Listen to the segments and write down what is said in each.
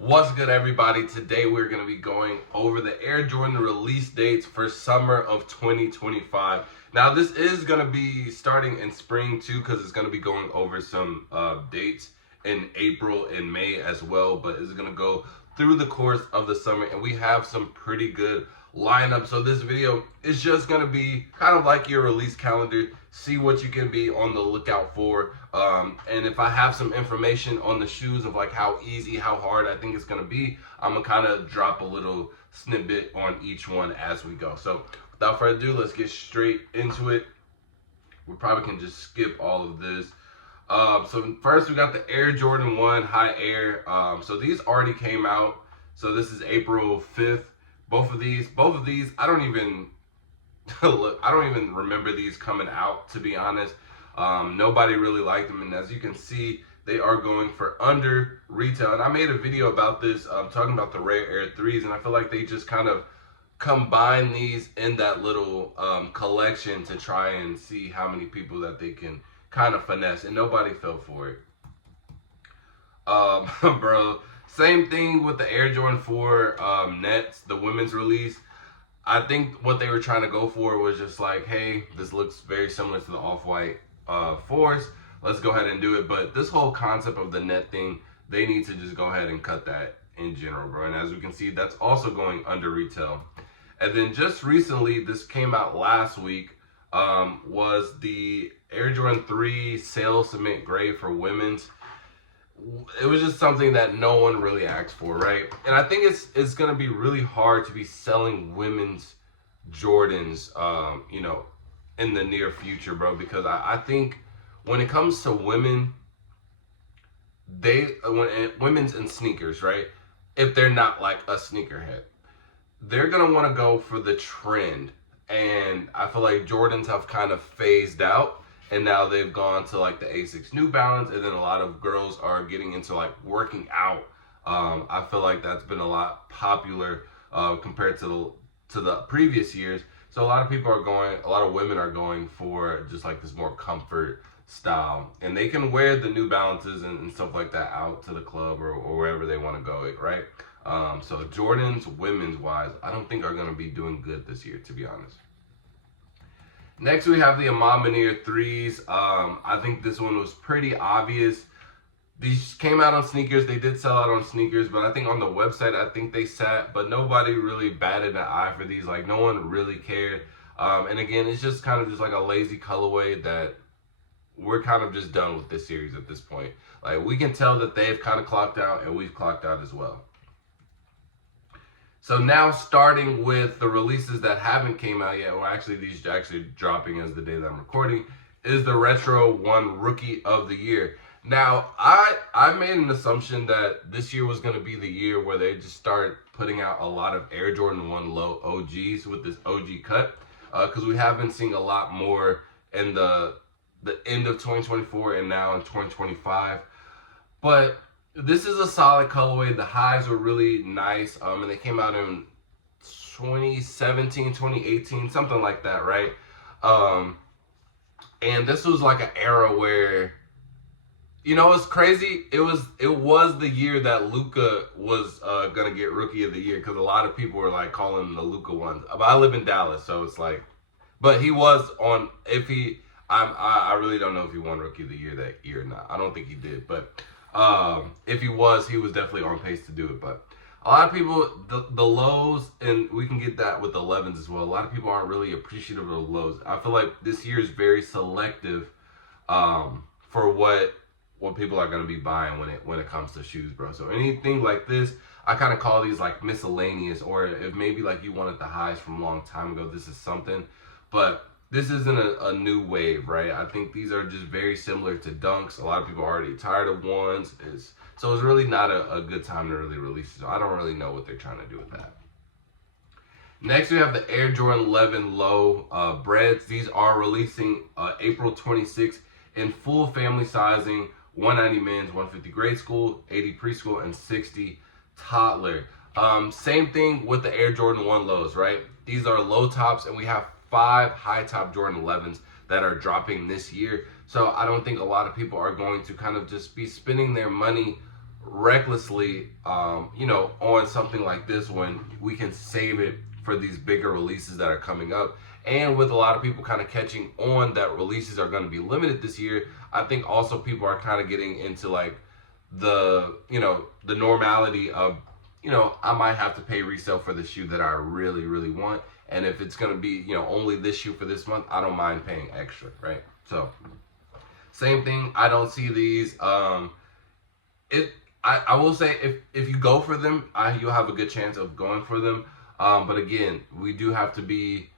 What's good, everybody? Today we're going to be going over the Air Jordan release dates for summer of 2025. Now, this is going to be starting in spring too, because it's going to be going over some dates in April and May as well, but it's going to go through the course of the summer, and we have some pretty good lineup. So this video is just going to be kind of like your release calendar. See what you can be on the lookout for, and if I have some information on the shoes of like how easy, how hard I think it's going to be, I'm going to kind of drop a little snippet on each one as we go. So without further ado, let's get straight into it. We probably can just skip all of this. So first we got the Air Jordan 1 High Air. So these already came out. So this is April 5th. Both of these, I don't even look, I don't even remember these coming out, to be honest. Nobody really liked them, and as you can see, they are going for under retail. And I made a video about this, talking about the Rare Air 3s, and I feel like they just kind of combine these in that little collection to try and see how many people that they can kind of finesse, and nobody fell for it. Bro, same thing with the Air Jordan 4 Nets, the women's release. I think what they were trying to go for was just like, hey, this looks very similar to the Off-White 4s. Let's go ahead and do it. But this whole concept of the net thing, they need to just go ahead and cut that in general, bro. And as we can see, that's also going under retail. And then just recently, this came out last week, was the Air Jordan 3 Sail Cement Gray for women's. It was just something that no one really asked for, right? And I think it's gonna be really hard to be selling women's Jordans, in the near future, bro. Because I think when it comes to women, women's in sneakers, right? If they're not like a sneakerhead, they're gonna want to go for the trend, and I feel like Jordans have kind of phased out. And now they've gone to like the Asics New Balance, and then a lot of girls are getting into like working out. I feel like that's been a lot popular compared to the previous years. So a lot of women are going for just like this more comfort style, and they can wear the New Balances and stuff like that out to the club or wherever they want to go, right? So Jordans, women's wise, I don't think are going to be doing good this year, to be honest. Next, we have the Amamineer 3s. I think this one was pretty obvious. These came out on sneakers. They did sell out on sneakers, but I think on the website, I think they sat, but nobody really batted an eye for these. Like, no one really cared. And again, it's just kind of just like a lazy colorway that we're kind of just done with this series at this point. Like, we can tell that they've kind of clocked out, and we've clocked out as well. So now starting with the releases that haven't came out yet, or actually these actually dropping as the day that I'm recording, is the Retro 1 Rookie of the Year. Now, I made an assumption that this year was going to be the year where they just start putting out a lot of Air Jordan 1 Low OGs with this OG cut, because we have been seeing a lot more in the end of 2024 and now in 2025. But this is a solid colorway. The highs were really nice, and they came out in 2017, 2018, something like that, right? And this was like an era where, it's crazy. It was the year that Luka was gonna get Rookie of the Year, because a lot of people were like calling him the Luka ones. But I live in Dallas, so it's like, but he was on. I really don't know if he won Rookie of the Year that year or not. I don't think he did, but. If he was definitely on pace to do it. But a lot of people, the lows, and we can get that with the 11s as well, a lot of people aren't really appreciative of the lows. I feel like this year is very selective for what people are going to be buying when it comes to shoes, bro. So anything like this, I kind of call these like miscellaneous, or if maybe like you wanted the highs from a long time ago, this is something. But this isn't a new wave, right? I think these are just very similar to Dunks. A lot of people are already tired of ones. So it's really not a good time to really release it. So I don't really know what they're trying to do with that. Next, we have the Air Jordan 11 Low Breads. These are releasing April 26th in full family sizing, 190 men's, 150 grade school, 80 preschool, and 60 toddler. Same thing with the Air Jordan 1 Lows, right? These are low tops, and we have 5 high top Jordan 11s that are dropping this year. So I don't think a lot of people are going to kind of just be spending their money recklessly, on something like this when we can save it for these bigger releases that are coming up. And with a lot of people kind of catching on that releases are going to be limited this year, I think also people are kind of getting into like the normality of, I might have to pay resale for the shoe that I really, really want. And if it's going to be, only this shoe for this month, I don't mind paying extra, right? So, same thing. I don't see these. I will say if you go for them, you'll have a good chance of going for them. But again, we do have to be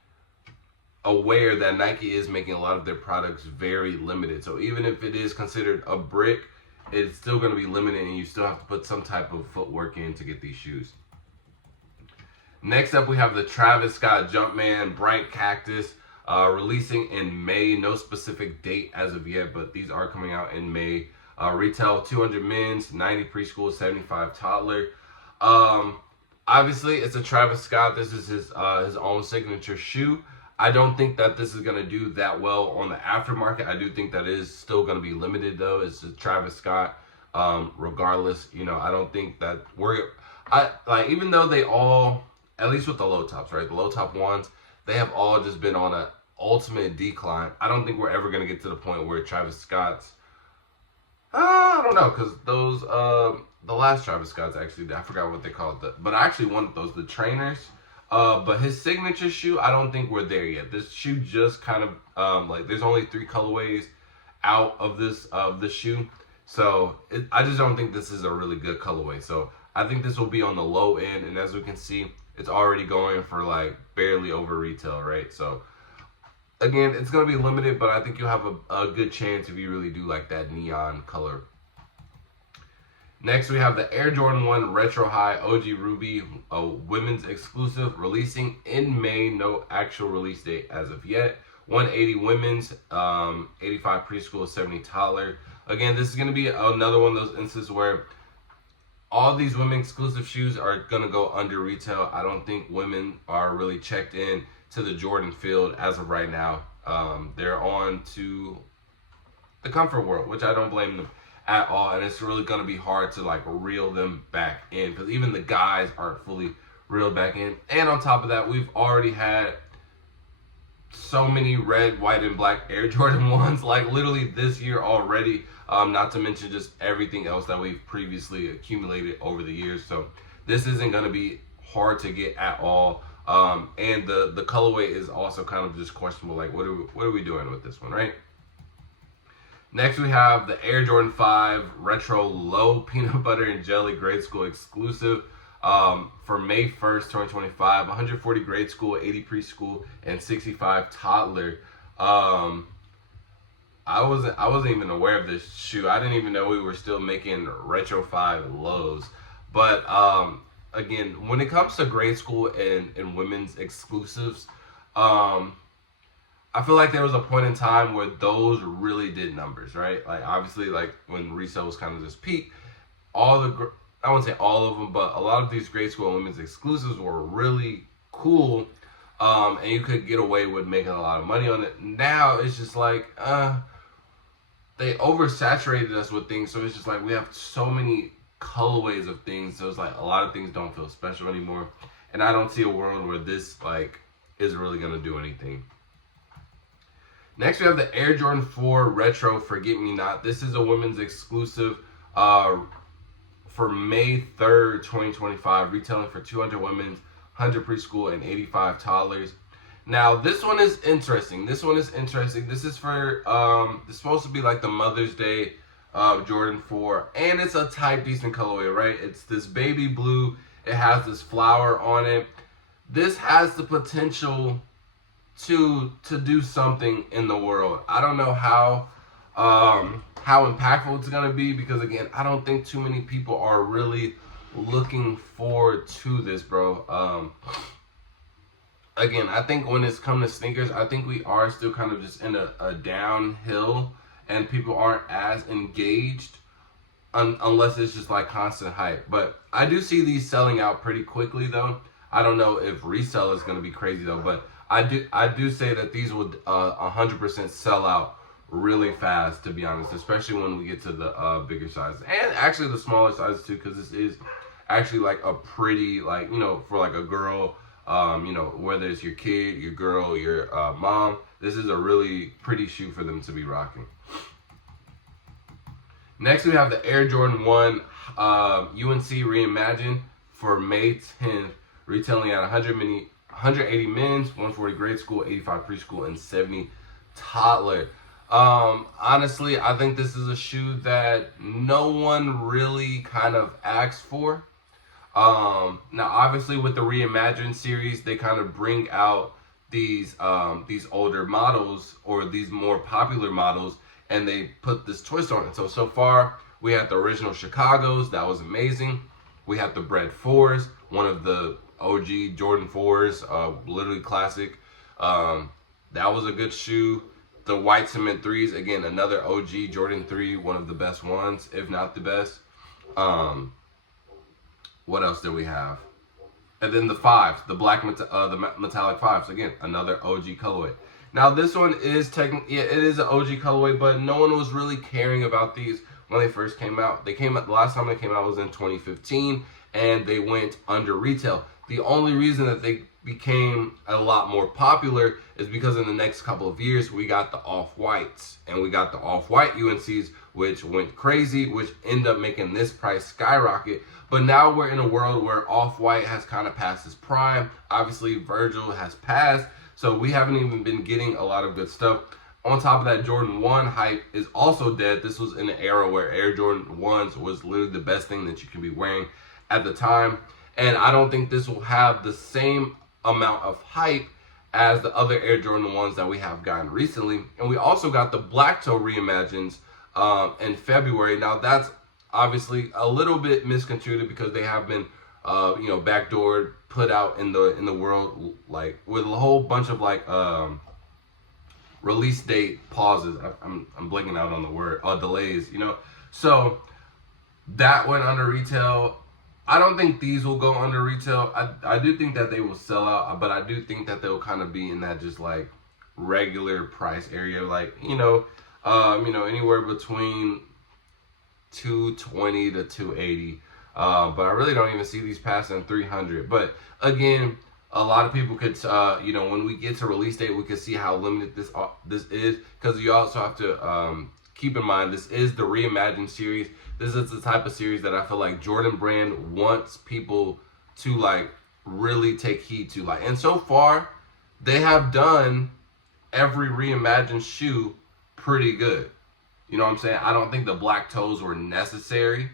aware that Nike is making a lot of their products very limited. So even if it is considered a brick, it's still going to be limited, and you still have to put some type of footwork in to get these shoes. Next up, we have the Travis Scott Jumpman Bright Cactus, releasing in May. No specific date as of yet, but these are coming out in May. Retail 200 men's, 90 preschool, 75 toddler. Obviously, it's a Travis Scott. This is his own signature shoe. I don't think that this is going to do that well on the aftermarket. I do think that it is still going to be limited, though. It's a Travis Scott. Regardless, I don't think that even though they all, at least with the low tops, right? The low top ones, they have all just been on an ultimate decline. I don't think we're ever going to get to the point where Travis Scott's, I don't know, because those, the last Travis Scott's actually, I forgot what they called it, but I actually wanted those, the trainers. But his signature shoe, I don't think we're there yet. This shoe just kind of, there's only 3 colorways out of this shoe. So I just don't think this is a really good colorway. So I think this will be on the low end. And as we can see, it's already going for like barely over retail, right? So again, it's going to be limited, but I think you'll have a good chance if you really do like that neon color. Next, we have the Air Jordan 1 Retro High OG Ruby, a women's exclusive, releasing in May. No actual release date as of yet. 180 women's, 85 preschool, 70 toddler. Again, this is going to be another one of those instances where all these women exclusive shoes are going to go under retail. I don't think women are really checked in to the Jordan field as of right now. They're on to the comfort world, which I don't blame them at all, and it's really going to be hard to like reel them back in because even the guys aren't fully reeled back in. And on top of that, we've already had so many red, white, and black Air Jordan 1s like literally this year already, not to mention just everything else that we've previously accumulated over the years. So this isn't going to be hard to get at all. And the colorway is also kind of just questionable, like what are we doing with this one, right? Next, we have the Air Jordan 5 Retro Low Peanut Butter and Jelly Grade School exclusive for May 1st, 2025. 140 grade school, 80 preschool, and 65 toddler. I wasn't even aware of this shoe. I didn't even know we were still making Retro 5 lows. But again, when it comes to grade school and women's exclusives, I feel like there was a point in time where those really did numbers, right? Like obviously, like when resale was kind of just peak, I wouldn't say all of them, but a lot of these grade school and women's exclusives were really cool, and you could get away with making a lot of money on it. Now it's just like they oversaturated us with things, so it's just like we have so many colorways of things, so it's like a lot of things don't feel special anymore, and I don't see a world where this like is really gonna do anything. Next, we have the Air Jordan 4 Retro Forget Me Not. This is a women's exclusive for May 3rd, 2025, retailing for 200 women's, 100 preschool, and 85 toddlers. Now, this one is interesting. This is for, it's supposed to be like the Mother's Day Jordan 4, and it's a type decent colorway, right? It's this baby blue. It has this flower on it. This has the potential to do something in the world. I don't know how impactful it's gonna be because again, I don't think too many people are really looking forward to this, bro. Again, I think when it's come to sneakers, I think we are still kind of just in a downhill, and people aren't as engaged unless it's just like constant hype. But I do see these selling out pretty quickly, though. I don't know if resale is gonna be crazy though, but I do say that these would 100% sell out really fast, to be honest, especially when we get to the bigger sizes, and actually the smaller sizes too, because this is actually like a pretty, like, you know, for like a girl, you know, whether it's your kid, your girl, your mom, this is a really pretty shoe for them to be rocking. Next, we have the Air Jordan 1 UNC Reimagined for May 10th, retailing at 180 men's, 140 grade school, 85 preschool, and 70 toddler. Honestly, I think this is a shoe that no one really kind of asked for. Now, obviously, with the Reimagined series, they kind of bring out these older models, or these more popular models, and they put this twist on it. So far, we had the original Chicago's, that was amazing. We have the Bred 4s, one of the OG Jordan 4s, literally classic. That was a good shoe. The white cement 3s, again, another OG Jordan 3, one of the best ones, if not the best. What else do we have? And then the 5s, the black the metallic 5s, again, another OG colorway. Now this one is technically, yeah, it is an OG colorway, but no one was really caring about these when they first came out. They came out, the last time they came out was in 2015, and they went under retail. The only reason that they became a lot more popular is because in the next couple of years we got the off-whites, and we got the off-white UNCs, which went crazy, which ended up making this price skyrocket. But now we're in a world where off-white has kind of passed its prime. Obviously Virgil has passed, so we haven't even been getting a lot of good stuff. On top of that, Jordan 1 hype is also dead. This was in an era where Air Jordan 1s was literally the best thing that you can be wearing at the time. And I don't think this will have the same amount of hype as the other Air Jordan 1s that we have gotten recently. And we also got the Black Toe Reimagines in February. Now that's obviously a little bit misconstrued because they have been you know, backdoored, put out in the world, like with a whole bunch of like release date pauses. I'm blanking out on the word, delays, you know. So that went under retail. I don't think these will go under retail. I do think that they will sell out, but I do think that they'll kind of be in that just like regular price area, like, you know, anywhere between 220 to 280. But I really don't even see these passing 300. But again, a lot of people could, you know, when we get to release date, we can see how limited this is, because you also have to keep in mind this is the Reimagined series. This is the type of series that I feel like Jordan Brand wants people to like really take heed to. Like, and so far, they have done every Reimagined shoe pretty good. You know what I'm saying? I don't think the black toes were necessary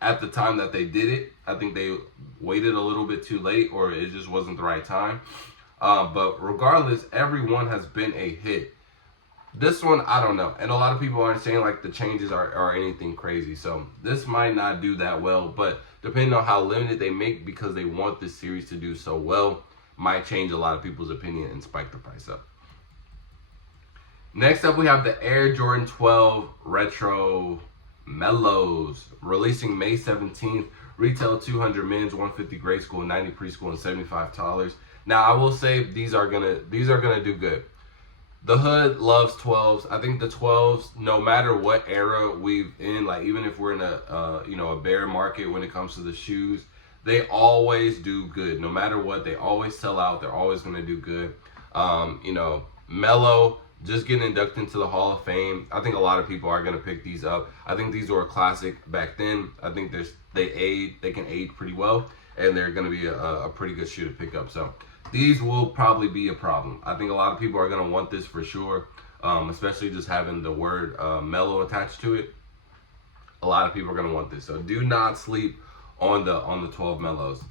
at the time that they did it. I think they waited a little bit too late, or it just wasn't the right time. But regardless, every one has been a hit. This one, I don't know. And a lot of people aren't saying like the changes are anything crazy. So this might not do that well, but depending on how limited they make, because they want this series to do so well, might change a lot of people's opinion and spike the price up. Next up, we have the Air Jordan 12 Retro Mellows, releasing May 17th. Retail 200 men's, 150 grade school, 90 preschool, and 75 toddlers. Now, I will say these are gonna do good. The hood loves 12s. I think the 12s, no matter what era we've in, like even if we're in a you know, a bear market when it comes to the shoes, they always do good. No matter what, they always sell out. They're always gonna do good. You know, Mellow just getting inducted into the Hall of Fame. I think a lot of people are gonna pick these up. I think these were a classic back then. I think they can age pretty well, and they're gonna be a pretty good shoe to pick up. So these will probably be a problem. I think a lot of people are gonna want this for sure, especially just having the word mellow attached to it. A lot of people are gonna want this. So do not sleep on the 12 mellows.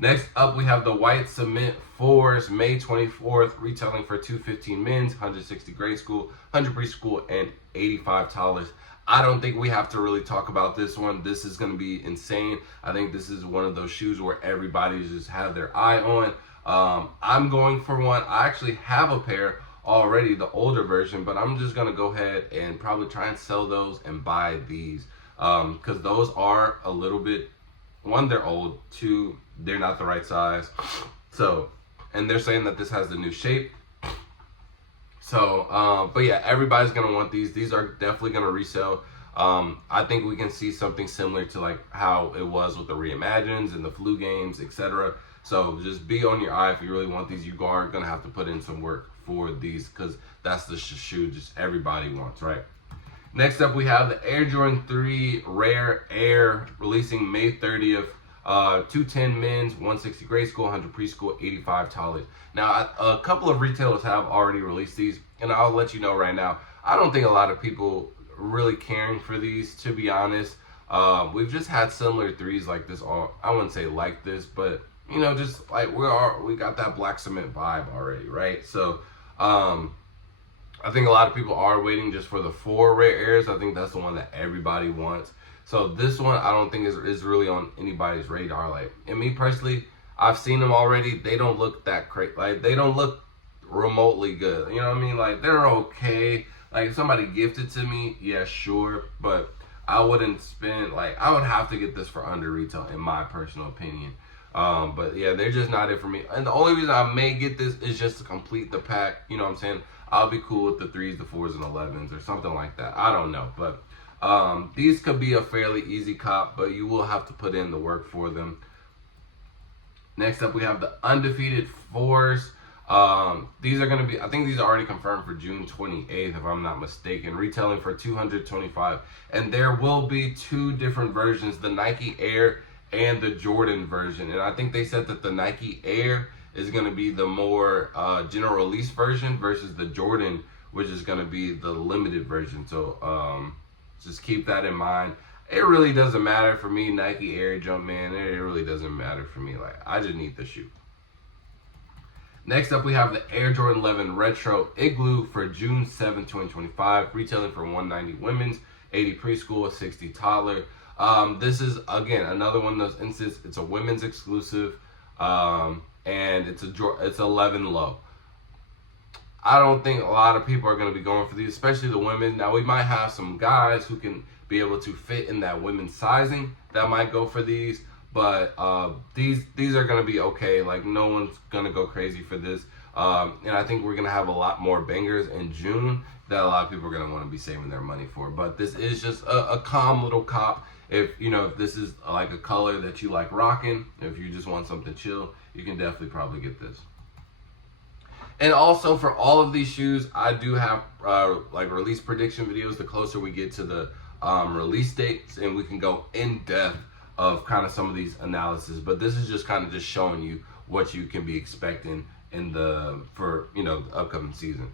Next up, we have the white cement 4s, May 24th, retailing for $215 men's, 160 grade school, 100 preschool, and 85 toddlers. I don't think we have to really talk about this one. This is going to be insane. I think this is one of those shoes where everybody just have their eye on. I'm going for one. I actually have a pair already, the older version, but I'm just going to go ahead and probably try and sell those and buy these, because those are a little bit, one, they're old, two, they're not the right size. So, and they're saying that this has the new shape. So, but yeah, everybody's gonna want these. These are definitely gonna resell. I think we can see something similar to like how it was with the Reimagines and the flu games, etc. So just be on your eye if you really want these. You are gonna have to put in some work for these because that's the shoe just everybody wants, right? Next up, we have the Air Jordan 3 Rare Air releasing May 30th. 210 men's, 160 grade school, 100 preschool, 85 college. Now, a couple of retailers have already released these, and I'll let you know right now, I don't think a lot of people really caring for these, to be honest. We've just had similar threes like this, I wouldn't say like this, but you know, just like we got that black cement vibe already, right? So, I think a lot of people are waiting just for the 4 Rare Airs. I think that's the one that everybody wants. So this one, I don't think is really on anybody's radar. Like, and me personally, I've seen them already. They don't look that crazy. Like, they don't look remotely good. You know what I mean? Like, they're okay. Like, if somebody gifted to me, yeah, sure. But I wouldn't spend, like, I would have to get this for under retail, in my personal opinion. But yeah, they're just not it for me. And the only reason I may get this is just to complete the pack. You know what I'm saying? I'll be cool with the 3s, the 4s, and 11s or something like that. I don't know. But these could be a fairly easy cop, but you will have to put in the work for them. Next up, we have the Undefeated 4s. These are going to be, I think these are already confirmed for June 28th, if I'm not mistaken, retailing for $225. And there will be 2 different versions, the Nike Air and the Jordan version. And I think they said that the Nike Air is going to be the more general release version versus the Jordan, which is going to be the limited version. So just keep that in mind. It really doesn't matter for me, Nike Air Jump, man. It really doesn't matter for me. Like, I just need the shoe. Next up, we have the Air Jordan 11 Retro Igloo for June 7, 2025, retailing for $190 women's, $80 preschool, $60 toddler. This is, again, another one of those instances. It's a women's exclusive, and it's 11 low. I don't think a lot of people are going to be going for these, especially the women. Now, we might have some guys who can be able to fit in that women's sizing that might go for these, but these are going to be okay. Like, no one's going to go crazy for this. And I think we're going to have a lot more bangers in June that a lot of people are going to want to be saving their money for. But this is just a calm little cop. If this is like a color that you like rocking, if you just want something chill, you can definitely probably get this. And also for all of these shoes, I do have like release prediction videos the closer we get to the release dates, and we can go in depth of kind of some of these analysis. But this is just kind of just showing you what you can be expecting for the upcoming season.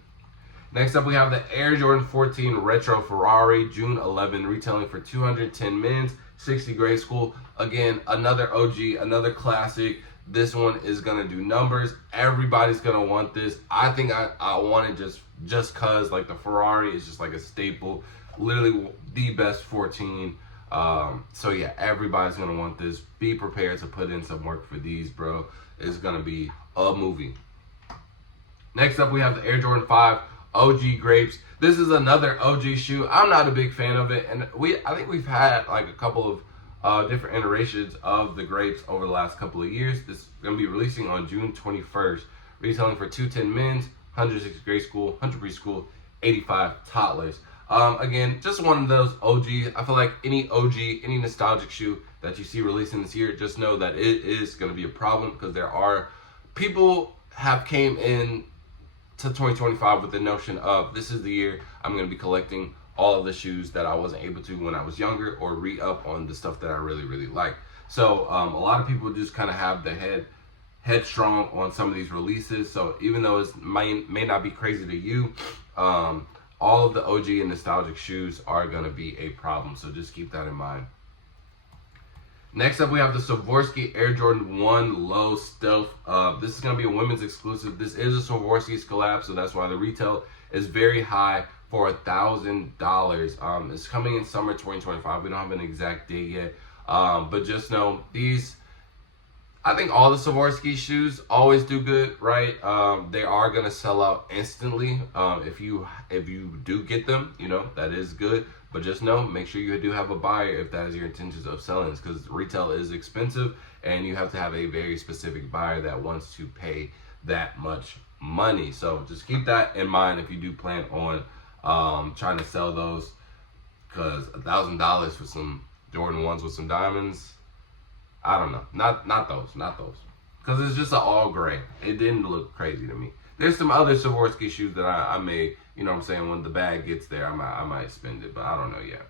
Next up, we have the Air Jordan 14 Retro Ferrari, June 11, retailing for $210 men's, $60 grade school. Again, another OG, another classic. This one is going to do numbers. Everybody's going to want this. I think I want it just because, like, the Ferrari is just like a staple. Literally the best 14. So, yeah, everybody's going to want this. Be prepared to put in some work for these, bro. It's going to be a movie. Next up, we have the Air Jordan 5 OG Grapes. This is another OG shoe. I'm not a big fan of it, and I think we've had like a couple of different iterations of the Grapes over the last couple of years. This is going to be releasing on June 21st, retailing for $210 men's, $160 grade school, $100 preschool, $85 toddlers. Again, just one of those OG. I feel like any OG, any nostalgic shoe that you see releasing this year, just know that it is going to be a problem, because there are people have came in to 2025 with the notion of, this is the year I'm going to be collecting all of the shoes that I wasn't able to when I was younger, or re-up on the stuff that I really, really like. So a lot of people just kind of have the headstrong on some of these releases. So even though it may not be crazy to you, all of the OG and nostalgic shoes are going to be a problem. So just keep that in mind. Next up, we have the Swarovski Air Jordan 1 Low Stealth. This is going to be a women's exclusive. This is a Swarovski's collab, so that's why the retail is very high for $1,000. It's coming in summer 2025. We don't have an exact date yet, but just know these. I think all the Swarovski shoes always do good, right? They are going to sell out instantly. If you do get them, that is good. But just know, make sure you do have a buyer if that is your intentions of selling, because retail is expensive, and you have to have a very specific buyer that wants to pay that much money. So just keep that in mind if you do plan on trying to sell those, because $1,000 for some Jordan 1s with some diamonds, I don't know. Not those. Because it's just an all gray. It didn't look crazy to me. There's some other Swarovski shoes that I may, you know what I'm saying, when the bag gets there, I might spend it, but I don't know yet.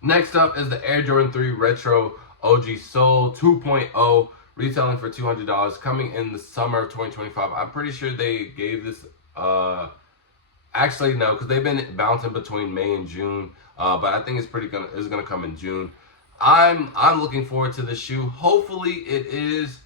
Next up is the Air Jordan 3 Retro OG Soul 2.0, retailing for $200, coming in the summer of 2025. I'm pretty sure they gave this, actually no, because they've been bouncing between May and June, but I think it's gonna come in June. I'm looking forward to this shoe. Hopefully it is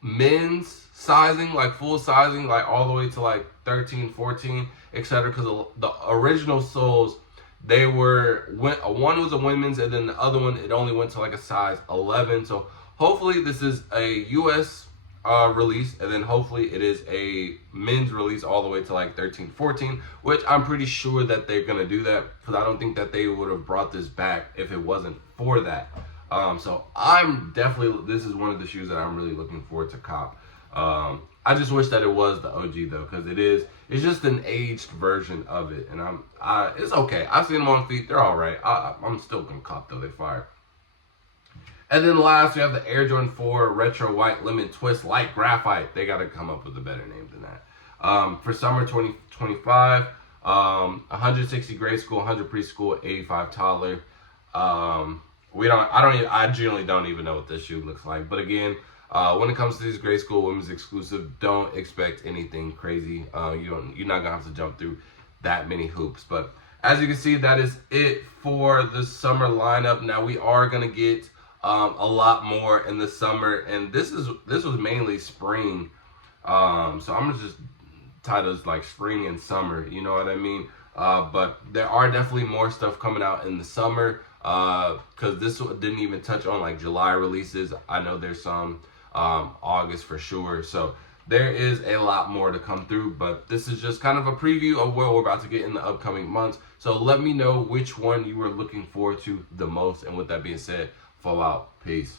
men's sizing, like full sizing, like all the way to like 13, 14, etc. Because the original soles, they were, one was a women's, and then the other one, it only went to like a size 11. So hopefully this is a US release, and then hopefully it is a men's release all the way to like 13, 14, which I'm pretty sure that they're gonna do that, because I don't think that they would have brought this back if it wasn't for that. So I'm definitely, this is one of the shoes that I'm really looking forward to cop. I just wish that it was the OG though, because it's just an aged version of it, and it's okay. I've seen them on feet, they're all right. I'm still gonna cop though, they fire. And then last, we have the Air Jordan 4 Retro White Lemon Twist Light Graphite. They got to come up with a better name than that. For summer 2025, 160 grade school, 100 preschool, 85 toddler. I generally don't even know what this shoe looks like. But again, when it comes to these grade school women's exclusive, don't expect anything crazy. You're not gonna have to jump through that many hoops. But as you can see, that is it for the summer lineup. Now we are gonna get a lot more in the summer, and this was mainly spring, so I'm gonna just titles like spring and summer, you know what I mean? But there are definitely more stuff coming out in the summer, because this didn't even touch on like July releases. I know there's some August for sure, so there is a lot more to come through, but this is just kind of a preview of what we're about to get in the upcoming months. So let me know which one you were looking forward to the most, and with that being said, fall out. Peace.